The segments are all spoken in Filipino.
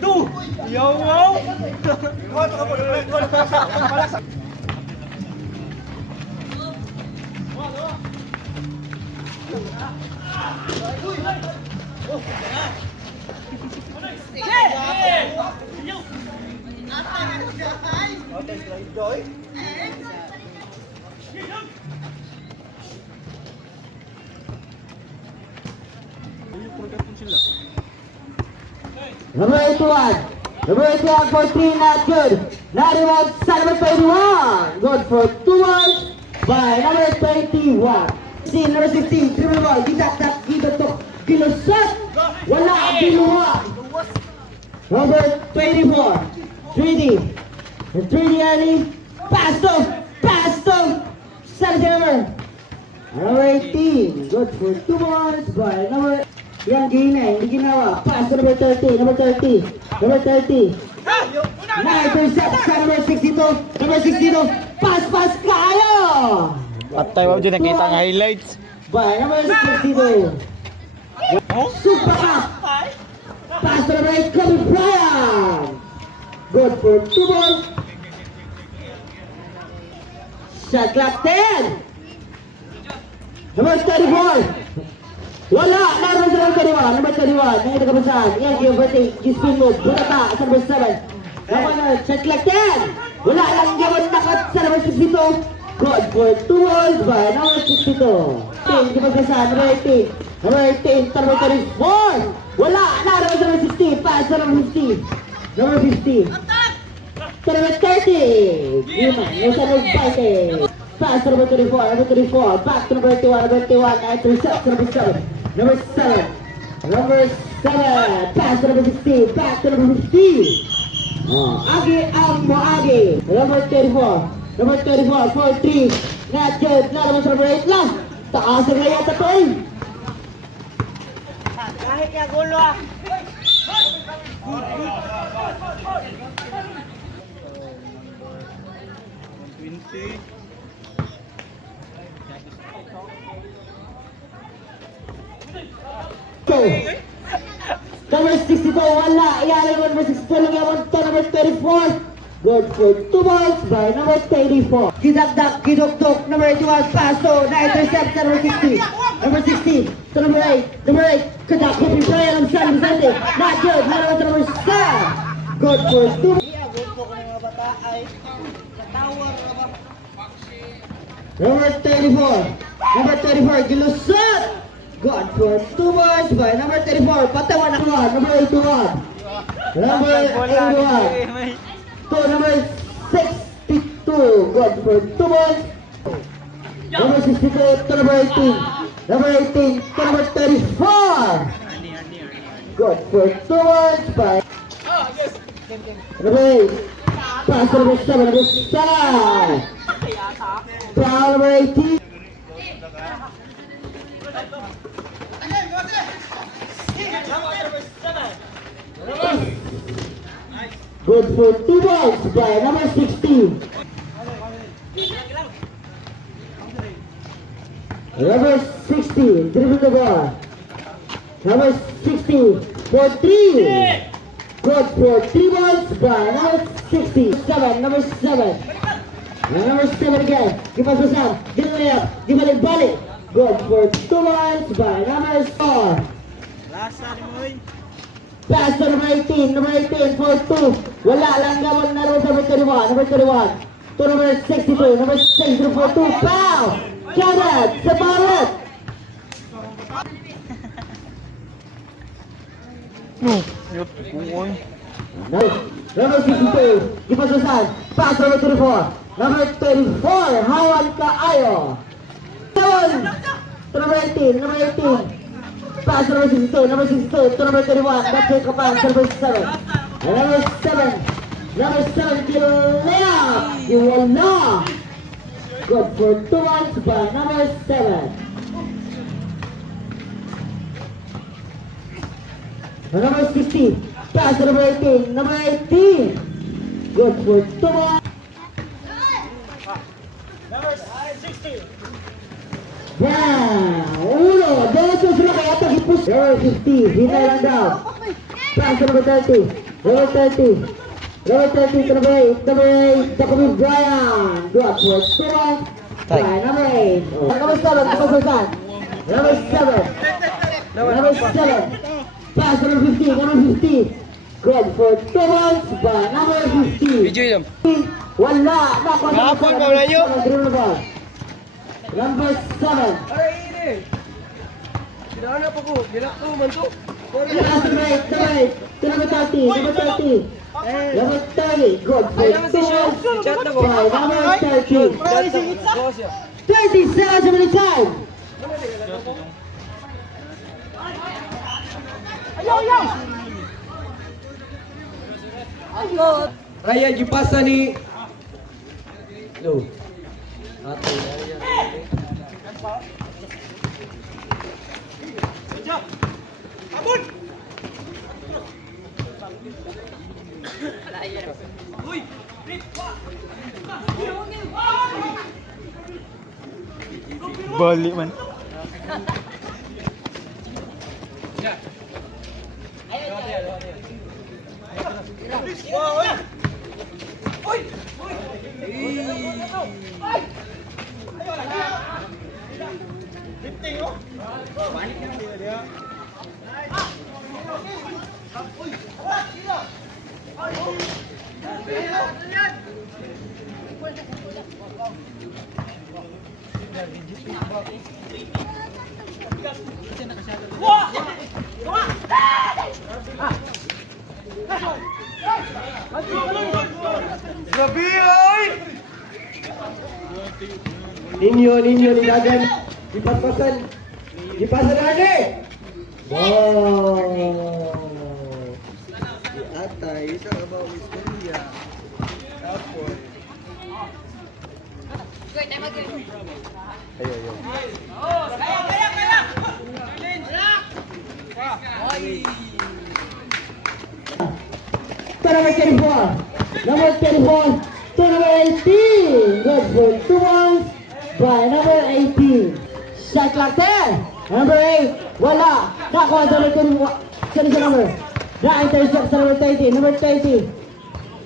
Two! Yo, yo! Number 81. Number 81 for 3, not good. 91, number 21. Good for 2 points by number 21. See, number 16, dribble ball. Ditak-tak, gibatok, gilusot. Wala, giluwa. Number 24, 3D. 3D Ali. Pasto. Sarge number. Number 18. Good for 2 points by number. Yang gina, hindi ginawa. Pass to number 30, number 30. Number 30. Na intercept sa number 62. Number 62. Pass kayo! Patay mo dyan nakita ang highlights. By number 62. Super up. Pass to number 8, Kobe Bryant. Good for 2 balls. Shot clock 10. Number 34. Wala! Number 31! Number 31! Nakita ka ba saan? Yan, give or take. Spin move. Bunata sa number 7. Number, shot clock 10! Wala lang gawin nakat sa number 62. Good for 2 balls by number 62. 10, di ba ka saan? Number 18. Number 18, number 34. Wala! Number 60. Pass sa number 50. Number 50. Number 30. Lima. Yung sa number 50. Pass to number 34, number 34, back to number 31, number 31, intercept to number 7, number 7, number 7, pass to number 16, back to number 15. Agi ang Moagi, number 34, number 34, 4-3, not good, lalabas number 8 lang, taas ang layat at all. Kahit kaya gulo ah. Number 62, wala. Iyalan mo number 62 lang yaman to number 34. Good for 2 balls by number 34. Gidakdak, gidukduk, number 81, pass to, na-intercept sa number 60. Number 60, to number 8. Number 8, kadak, Kobe Bryant ang San Vicente. Not good, nalaman to number 7. Good for 2. Number 34. Number 34, gilusot. Good for 2 balls by number 34. Patawan ako. Number 81. Number 81. To number 62. Good for 2 balls. Number 62 to number 18. Number 18 to number 34. Good for 2 balls by number 8. Pass to number 7. Number 7. Foul number 18. Good for 2 balls by number 16. Number 60, dribble the ball. Number 60 for 3. Good for 3 balls by number 67. Number 7. Number 7 again. Give us a sound. Give it up. Give it a balik. Good for 2 balls by number 4. Pass to number 18. Number 18 for 2. Wala lang gawin na rin sa number 31. Number 31. To number 62. Number 62 for 2. Foul! Kenneth! Sa Barrett! Number 62. Give us a sound. Pass to number 34. Number 34. Hawan Kaayo. To number 18. Number 18. Pass to number 62, number 62, to number 31, that's it, kapag to number 7. And number 7, Gilea, you will know. Good for 2 points by number 7. And number 60, pass to number 18, number 18. Good for 2 points. Number 60. Wow, 1, 2, 3, push. Number 50, Hinay lang daw. Pass to number 30. Number 30. Number 30 to number 8. Number 8, Jacoby Bryan. Good for 2 points. By number 8. Number 7, Kapasasan. Number 7. Number 7. Pass to number 50. Number 50. Good for 2 points. By number 50. Wala. Nakapon ka wala nyo? Number 7. Dinana pa ko. Dilak ko man to. Number 30. Number 30. Number 30. Good for 2 points. By number 30. 30 seconds of the time. Raya dipasa ni Loh. Balik man. Grabe oy! Ninyo ni dagan dipapasan. Dipasan lagi. Wow. Atay sa kabaw istorya. Tapos. Number 34. Number 34 to number 18. Good for 2 points by number 18. Shot clock there. Number 8. Wala. Nakuha sa number. Na-intercept sa number 30. Number 30.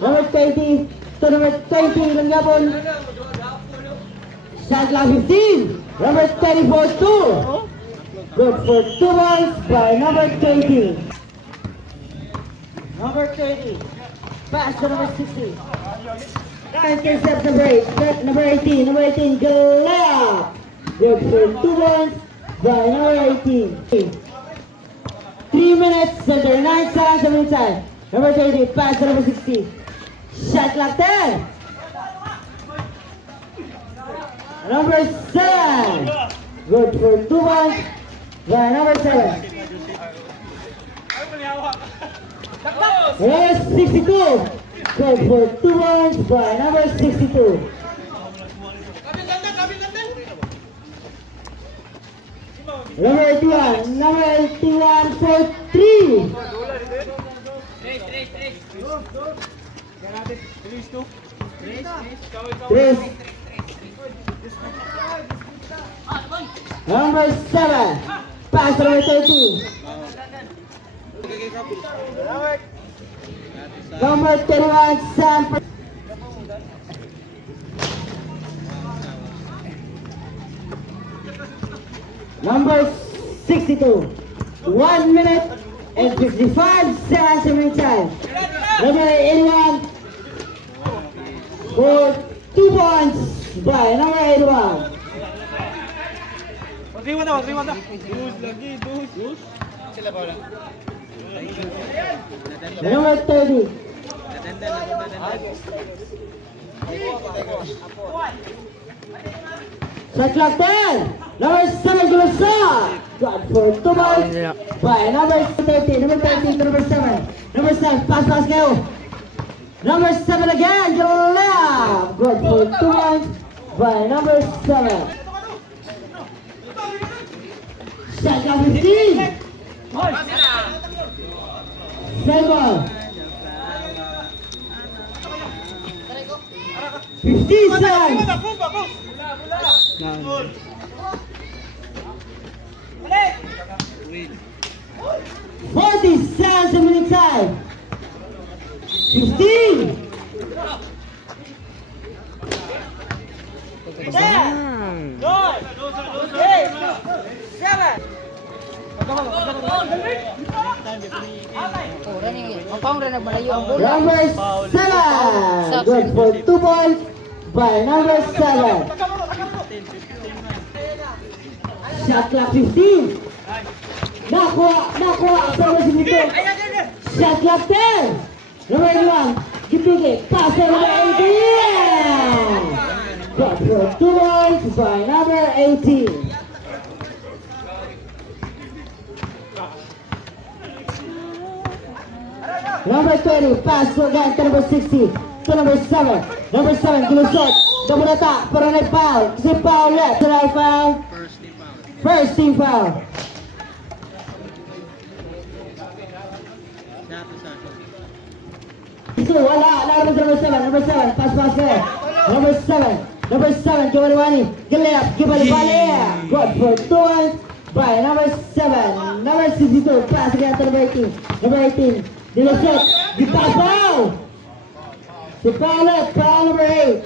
Number 30 to number 20. Lang yapon. Shot clock 15. Number 34 2. Good for 2 points by number 20. Number 30. Pass to number 60. Intercept number 8. Number 18. Number 18. Galap. Good for 2 points by number 18. 3 minutes, center 9 seconds of inside. Number 30. Pass to number 60. Shot clock 10. Number 7. Good for 2 points by number 7. Number 62. Good for 2 points by number 62. Number 81. Number 81 for 3. Tres. Number 7. Pass to number 13. Number 31, Sam. Number 62. 1 minute and 55 seconds of time. Number 81 for 2 points by number 81. Riwan na. Dus. Sila ba lang? Number 30. Shot clock 10. Number 7 Gulasa. Got for 2 points by number 30. Number 30 to number 7. Number 7. Pass kayo. Number 7 again. Galap. Good for 2 points by number 7. Shot clock 15. Seven. 50 seconds. 40 seconds remaining time. 15. Number 7. Good for 2 points by number 7. Shot clock 15. Nakuha. Sama si Vito. Shot clock 10. Number 1. Gipigit. Pass to number 18. Good for 2 points by number 18. Number 20, pass to again to number 60, to number 7. Number 7, Gilusot, double attack, pero nag-foul. Kasi foul left, right foul. First team foul. So, wala naman sa number 7, pass kayo. Number 7, Giovanni, Galep, Gibalibali. Good for 2 points by number 7. Number 62, pass again to number 18. Number 18. Dilusot, dipapaw! Si Paulet, foul number 8.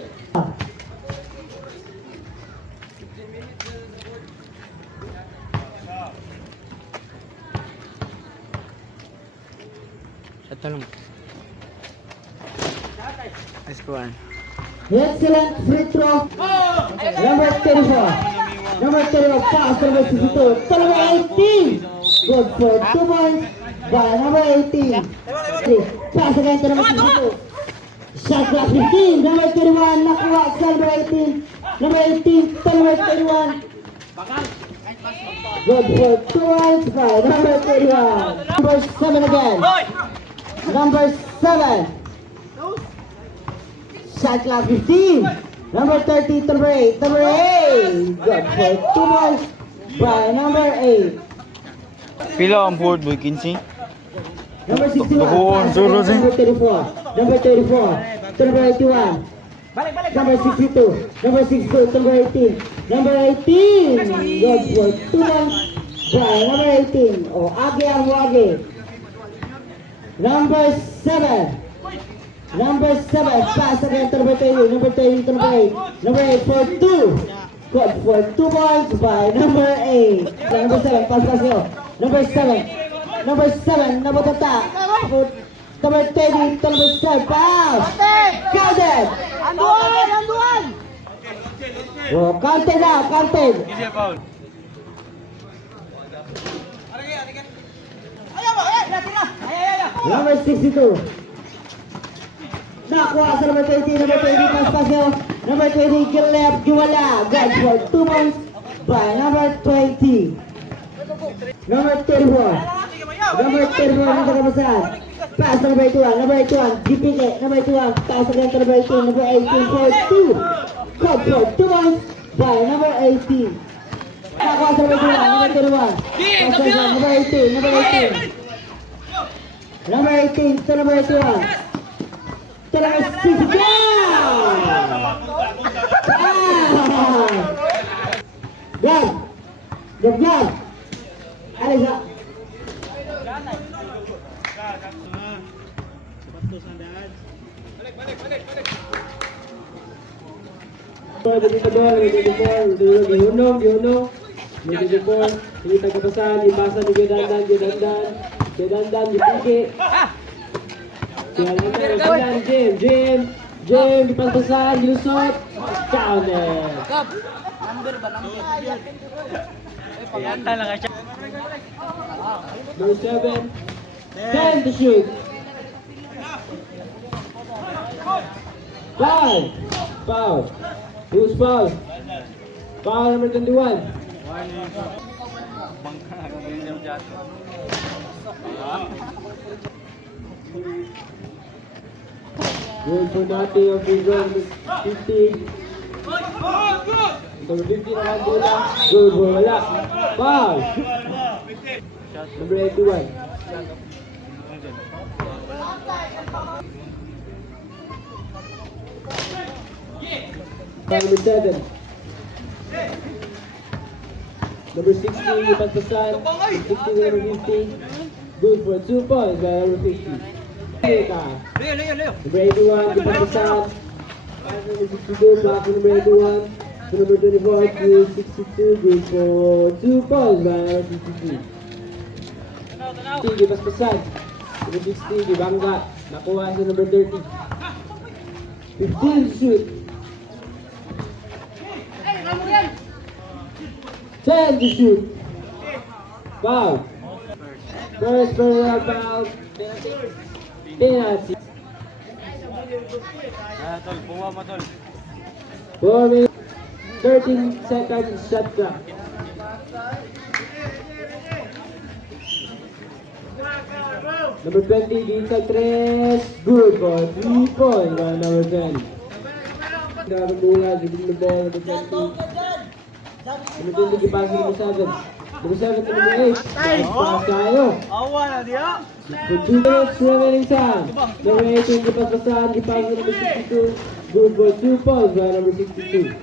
Excellent free throw. Number 34. Number 34, pass to number 62. To number 18. Good for 2 points by number 18. Pass again to number 62. Shot clock 15. Number 31. Nakuha sa number 18. Number 18 to number 31. Good for 2 points by number 31. Number 7 again. Number 7. Shot clock 15. Number 30 to number 8. Number 8. Good for 2 points by number 8. Pila ang board boy, 15? Number 61. Doon, zero, Number 34. Number 34. To number 81. Number 62. Number 62 to number 18. Number 18. Good for 2 points by number 18. O, agi ang wagi. Number 7. Number 7. Pass again to number 20. Number 20 to number 8. Number 8 for 2. Good for 2 points by number 8. Number 7. Pass kayo. Number 7. Number 7, number tata. Number 20, number 7, pass. Counted. Anduan. Oh, counted now, counted. Number 62. Nakuha sa number 20, pass nyo. Number 20, Gilep, Giwala. Good for 2 points by number 20. Number 34. Number 34, nasa kapasan. Pass number 81, number 81, GPK, number 81, pass again to number 18, number 18 for 2. Cut for 2 points by number 18. Nakuha sa number 21, number 31. Pass again, number 18, number 18. Number 18 to number 81. To number 6, down! Gab! Alisa. Gihunong. Hindi tagapasan, ipasan ni Gedandan, gipiki. Jim, ipampasan, gilusot. Counted. Number 7. 10 to shoot. 5. Foul. Who's foul? Foul number 21. Good for nothing of free throw. Number 50. Number 50 naman bola. Good for wala. Foul. Number 81. Number 7. Number 16, ipagpasan. 16 to number 50. Good for 2 points by number 50. Leo. Number 81, ipagpasan. Pass number 62, back to number 81. To number 24, to 62, good for 2 points by number 52. 60, ipagpasan. Number 60, Ibangga. Nakuha sa number 30. 15 to shoot. 10 to shoot. Foul. First personal foul. Penalty. 4 minutes. 13 seconds shot clock. Number 20, Vincent Tres. Good for 3 points by number 10. Number bola, dribbling the ball, number 20. Number 20, kipasa number 7. Number 7 to number 8. Nice pass tayo. For 2 minutes remaining time. Number 18, kipasasan, kipasa number 62. Good for 2 points by number 62.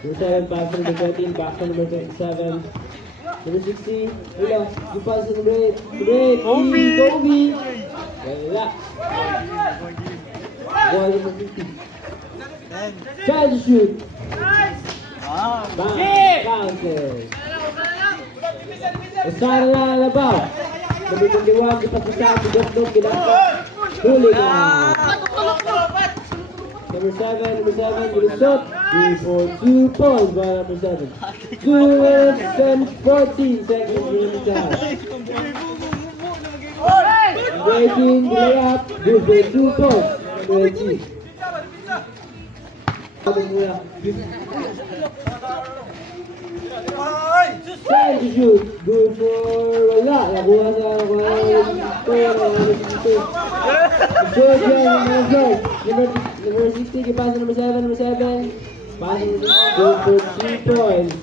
Number 7, pass to number 13, back to number 27. Number 60, wala, kipasa number 8. Number 8, Kobe. Wala. Ball number 50. Try to shoot. Bounces. Usara na labaw. Number 21, kipasasan, kidotdog, kinangka. Huli ka. Number 7, gilusot. Good for 2 points by number 7. 2 minutes and 14 seconds remaining time. Number 18, layup. Good for 2 points. Number 18. Trying to shoot. Good for wala. Nakuha sa number 60, kipasa number 7. Passing good for 3 points.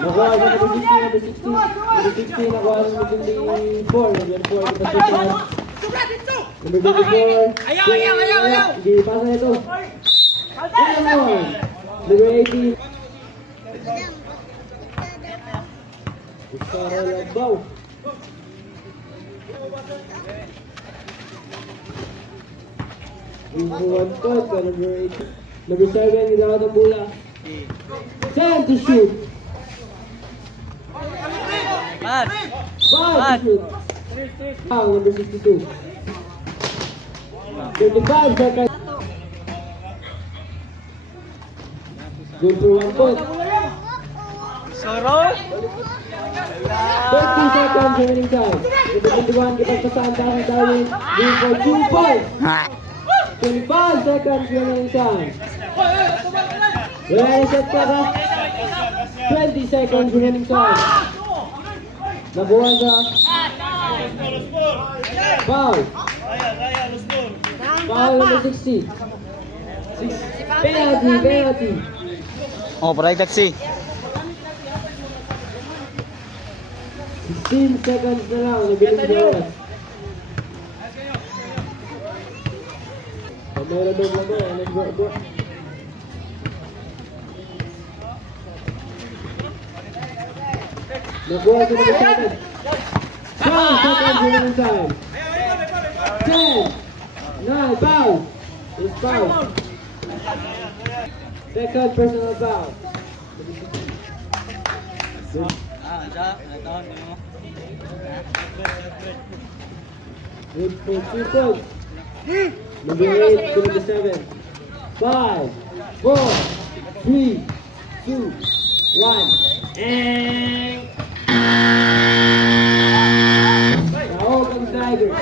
Nakuha sa number 60. Number 60, nakuha sa number 24. Number 24, kipasasan. Number 24. Ayaw! Sige, pasa na ito. Number 18. Usara labaw. One point by number 18. Number 7, ginawa ng bola. 10 to shoot. 5 to shoot. Number 62. 35 seconds. Good for 1 point. 30 seconds remaining time. Number 21, kipagpasahan tayo Darwin. Good for 2 points. 25 seconds remaining time. Ready, set, ka. 20 seconds remaining time. Nabuhan sa foul. Foul number 60. Penalty. Oh, paray taxi. 16 seconds na lang. Nabilis na oras. Pagmayroon lang mo. Nakuha sa number 7. 12 seconds remaining time. 10. 9. Foul. It's foul. Second personal foul. Good for 2 points. Number 8 to number 7. 5, 4, 3, 2, 1. And Tigers.